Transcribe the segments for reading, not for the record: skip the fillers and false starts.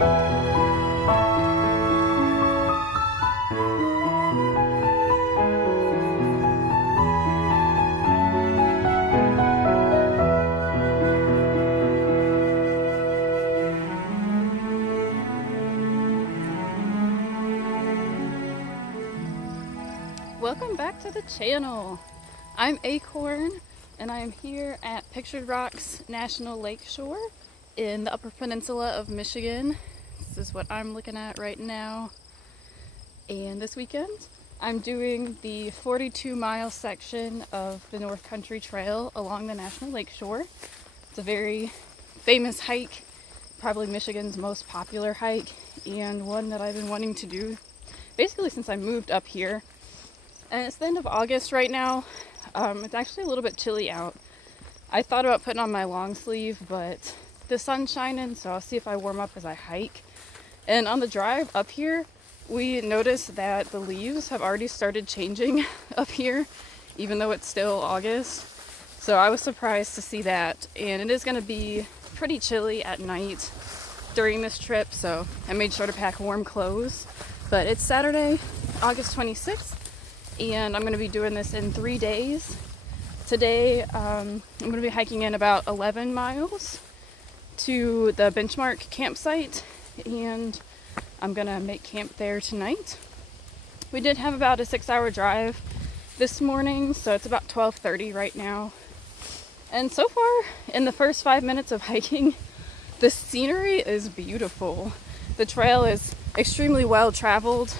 Welcome back to the channel. I'm Acorn and I'm here at Pictured Rocks National Lakeshore in the Upper Peninsula of Michigan. This is what I'm looking at right now. And this weekend I'm doing the 42-mile section of the North Country Trail along the National Lakeshore. It's a very famous hike, probably Michigan's most popular hike, and one that I've been wanting to do basically since I moved up here. And it's the end of August right now. It's actually a little bit chilly out. I thought about putting on my long sleeve, but the sun's shining, so I'll see if I warm up as I hike. And on the drive up here, we noticed that the leaves have already started changing up here, even though it's still August. So I was surprised to see that. And it is going to be pretty chilly at night during this trip, so I made sure to pack warm clothes. But it's Saturday, August 26th. And I'm going to be doing this in 3 days. Today, I'm going to be hiking in about 11 miles to the benchmark campsite, and I'm going to make camp there tonight. We did have about a 6-hour drive this morning, so it's about 12:30 right now. And so far, in the first 5 minutes of hiking, the scenery is beautiful. The trail is extremely well traveled,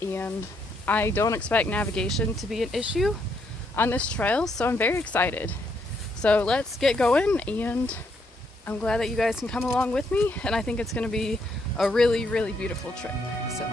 and I don't expect navigation to be an issue on this trail, so I'm very excited. So let's get going, and I'm glad that you guys can come along with me, and I think it's going to be a really, really beautiful trip. So.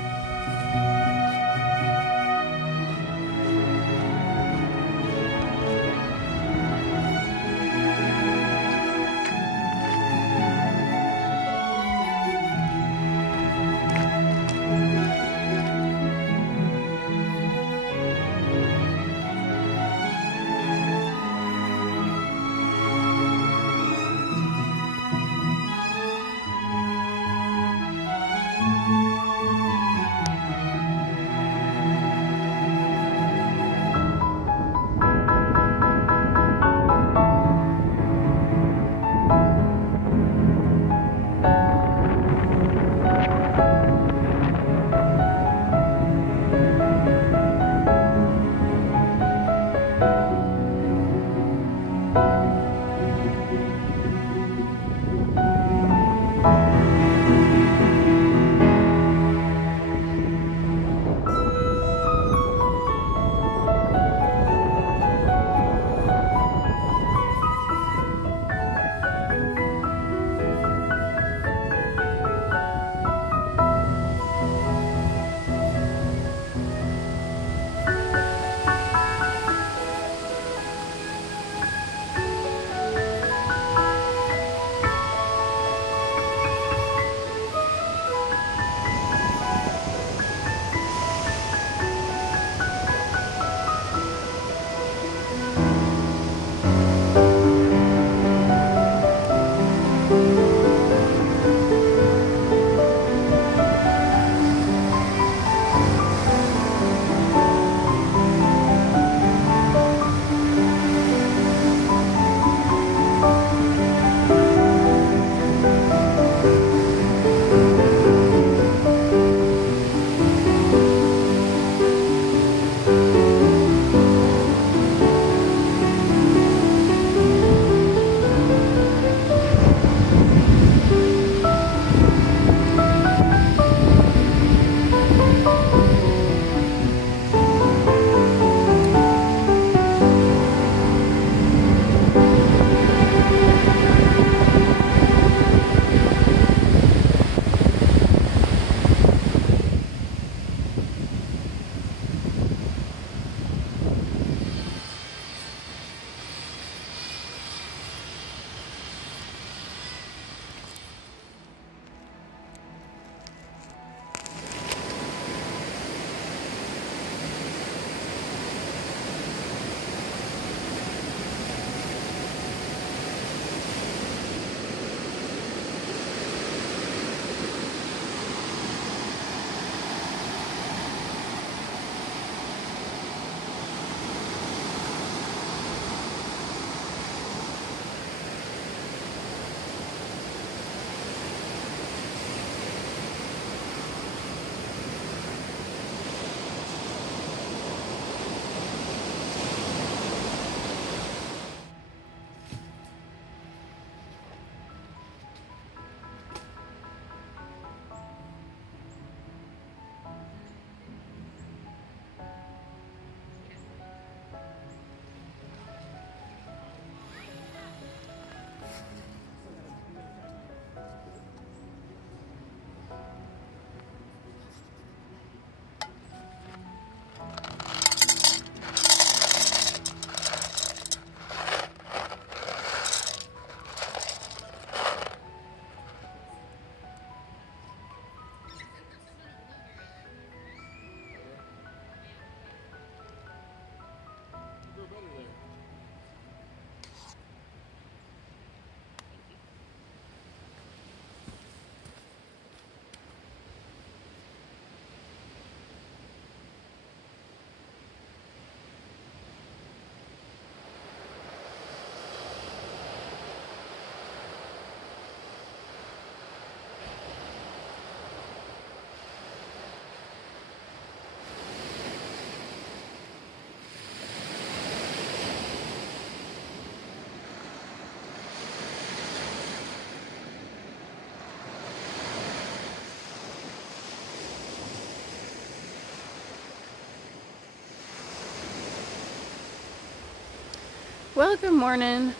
Well, good morning.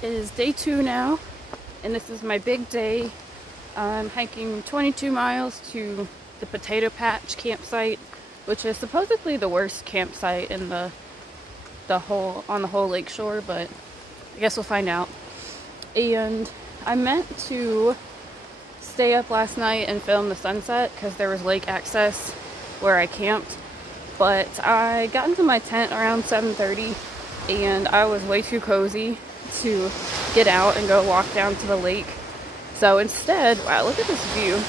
It is day 2 now, and this is my big day. I'm hiking 22 miles to the Potato Patch campsite, which is supposedly the worst campsite in the whole lakeshore, but I guess we'll find out. And I meant to stay up last night and film the sunset because there was lake access where I camped, but I got into my tent around 7:30 and I was way too cozy to get out and go walk down to the lake. So instead, wow, look at this view.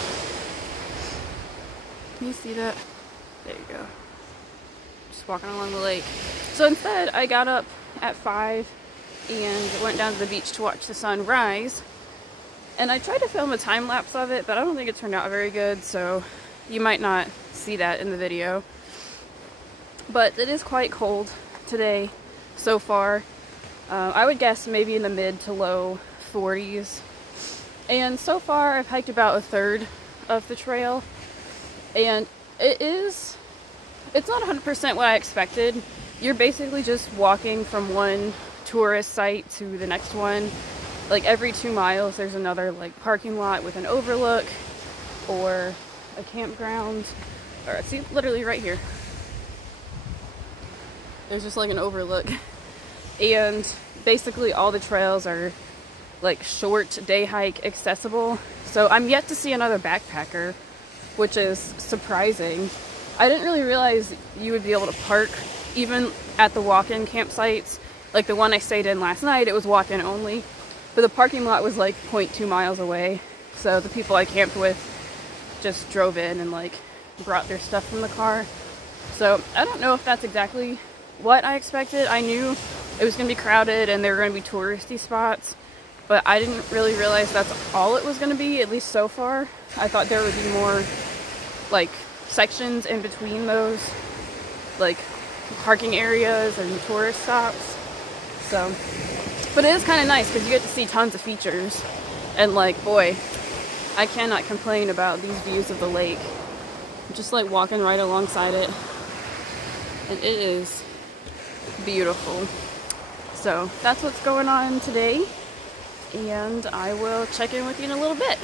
Can you see that? There you go. Just walking along the lake. So instead, I got up at 5 and went down to the beach to watch the sun rise. And I tried to film a time lapse of it, but I don't think it turned out very good, so you might not see that in the video. But it is quite cold today so far. I would guess maybe in the mid to low 40s. And so far I've hiked about a third of the trail, and it's not 100% what I expected. You're basically just walking from one tourist site to the next one. Like every 2 miles there's another like parking lot with an overlook or a campground. Or see, literally right here. There's just like an overlook. And basically all the trails are like short day hike accessible. So I'm yet to see another backpacker, which is surprising. I didn't really realize you would be able to park even at the walk-in campsites. Like the one I stayed in last night, it was walk-in only. But the parking lot was like 0.2 miles away. So the people I camped with just drove in and like brought their stuff from the car. So I don't know if that's exactly what I expected. I knew it was going to be crowded and there were going to be touristy spots, but I didn't really realize that's all it was going to be, at least so far. I thought there would be more like sections in between those, like parking areas and tourist stops. So, but it is kind of nice because you get to see tons of features, and like, boy, I cannot complain about these views of the lake. I'm just like walking right alongside it, and it is beautiful. So that's what's going on today, and I will check in with you in a little bit.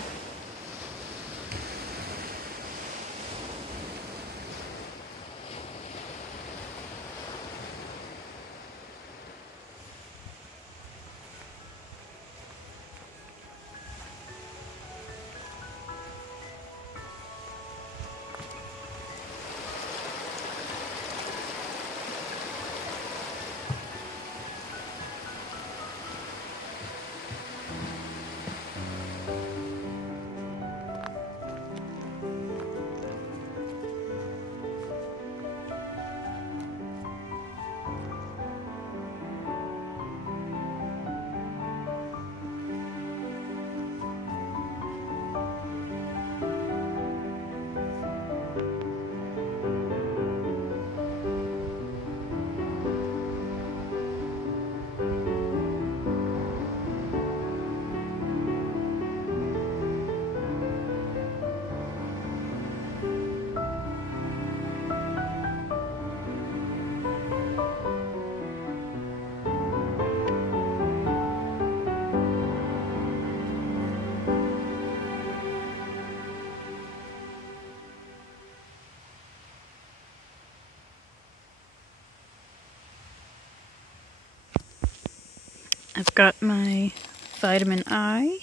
I've got my vitamin I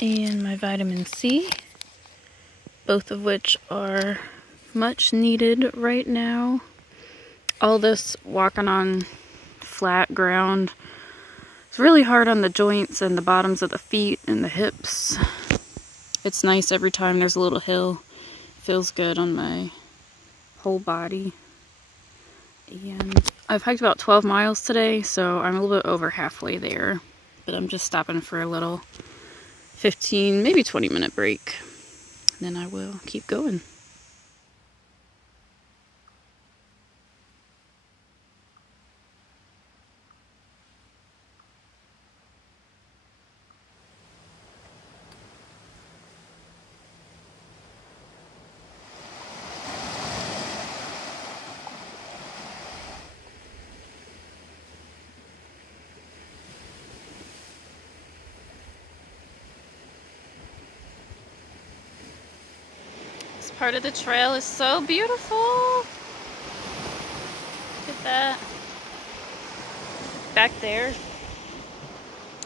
and my vitamin C, both of which are much needed right now. All this walking on flat ground, it's really hard on the joints and the bottoms of the feet and the hips. It's nice every time there's a little hill. It feels good on my whole body. And I've hiked about 12 miles today, so I'm a little bit over halfway there. But I'm just stopping for a little 15, maybe 20-minute break. Then I will keep going. part of the trail is so beautiful. Look at that. Back there,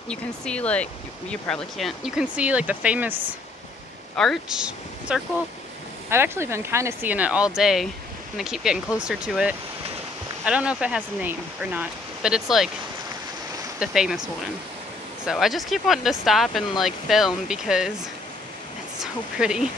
you can see, like, you probably can't. You can see, like, the famous arch circle. I've actually been kind of seeing it all day, and I keep getting closer to it. I don't know if it has a name or not, but it's, like, the famous one. So I just keep wanting to stop and, like, film because it's so pretty.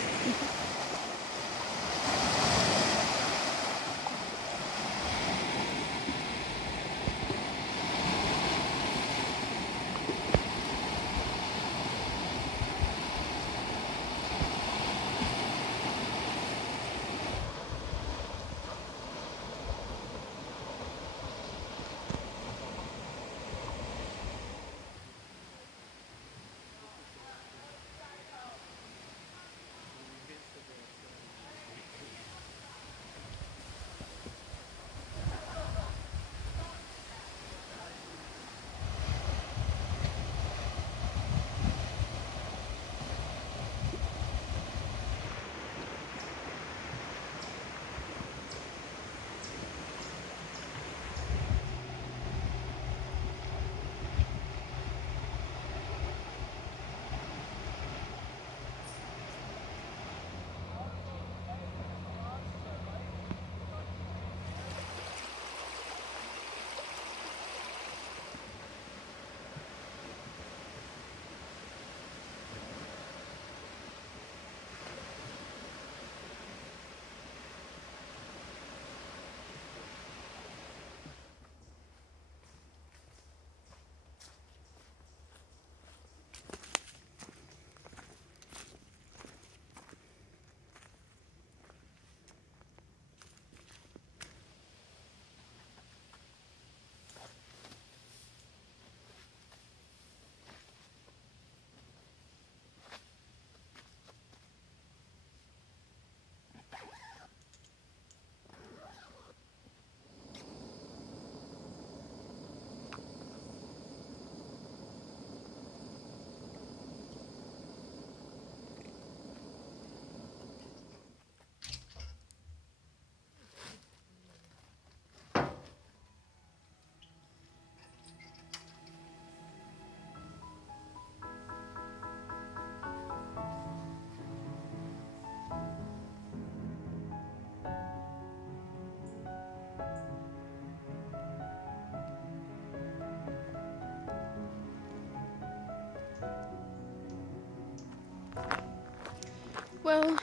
Well,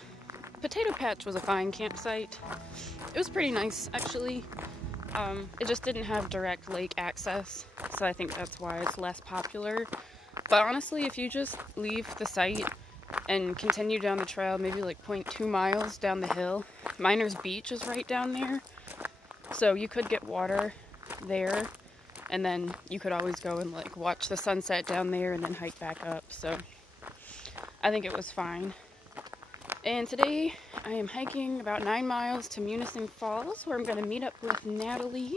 Potato Patch was a fine campsite. It was pretty nice, actually. It just didn't have direct lake access, so I think that's why it's less popular. But honestly, if you just leave the site and continue down the trail, maybe like 0.2 miles down the hill, Miners Beach is right down there. So you could get water there, and then you could always go and like watch the sunset down there and then hike back up. So I think it was fine. And today I am hiking about 9 miles to Munising Falls, where I'm going to meet up with Natalie.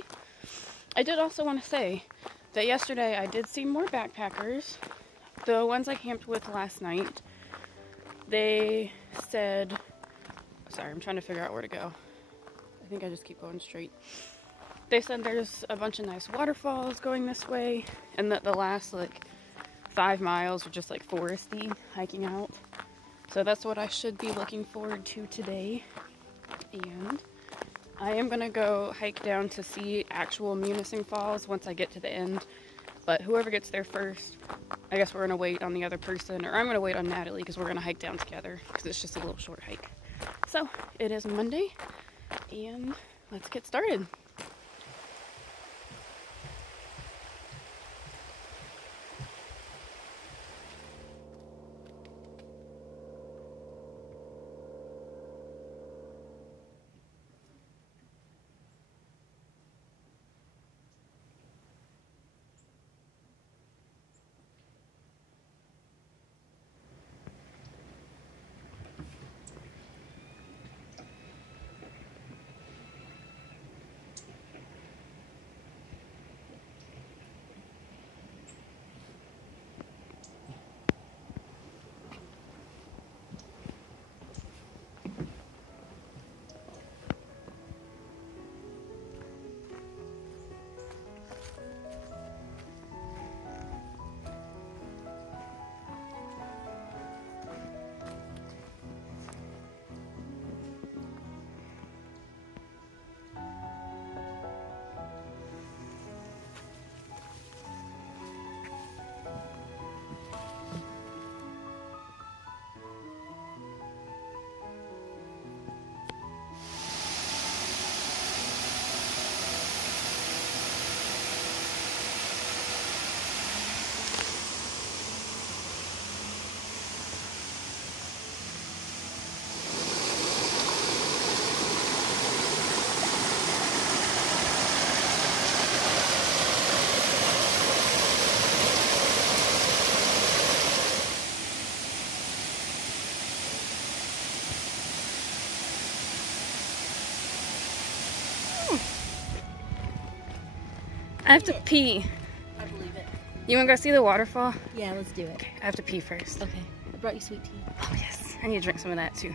I did also want to say that yesterday I did see more backpackers. The ones I camped with last night, they said, sorry, I'm trying to figure out where to go. I think I just keep going straight. They said there's a bunch of nice waterfalls going this way, and that the last like 5 miles are just like foresty hiking out. So that's what I should be looking forward to today. And I am going to go hike down to see actual Munising Falls once I get to the end. But whoever gets there first, I guess we're going to wait on the other person, or I'm going to wait on Natalie because we're going to hike down together because it's just a little short hike. So it is Monday, and let's get started. I have to pee. I believe it. You want to go see the waterfall? Yeah, let's do it. Okay, I have to pee first. Okay. I brought you sweet tea. Oh, yes. I need to drink some of that, too.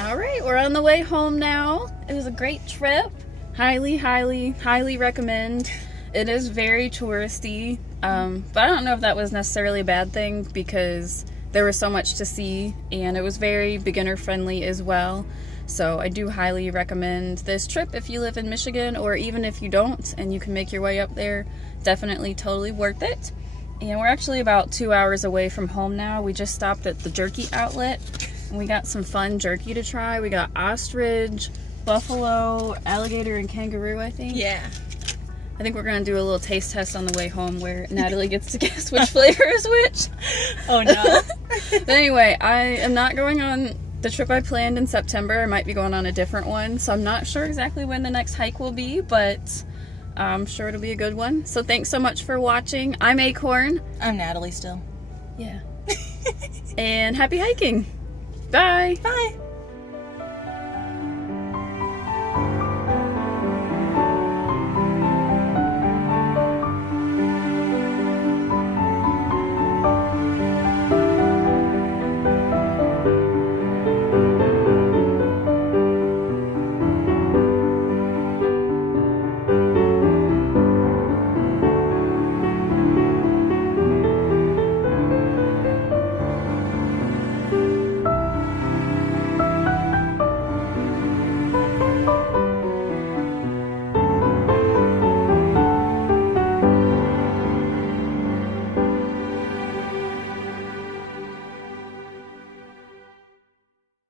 All right, we're on the way home now. It was a great trip. Highly, highly, highly recommend. It is very touristy, but I don't know if that was necessarily a bad thing because there was so much to see and it was very beginner friendly as well. So I do highly recommend this trip if you live in Michigan, or even if you don't and you can make your way up there. Definitely totally worth it. And we're actually about 2 hours away from home now. We just stopped at the jerky outlet and we got some fun jerky to try. We got ostrich, buffalo, alligator, and kangaroo, I think. Yeah. I think we're gonna do a little taste test on the way home where Natalie gets to guess which flavor is which. Oh no. But anyway, I am not going on the trip I planned in September. I might be going on a different one, so I'm not sure exactly when the next hike will be, but I'm sure it'll be a good one. So thanks so much for watching. I'm Acorn. I'm Natalie still. Yeah. And happy hiking. Bye. Bye.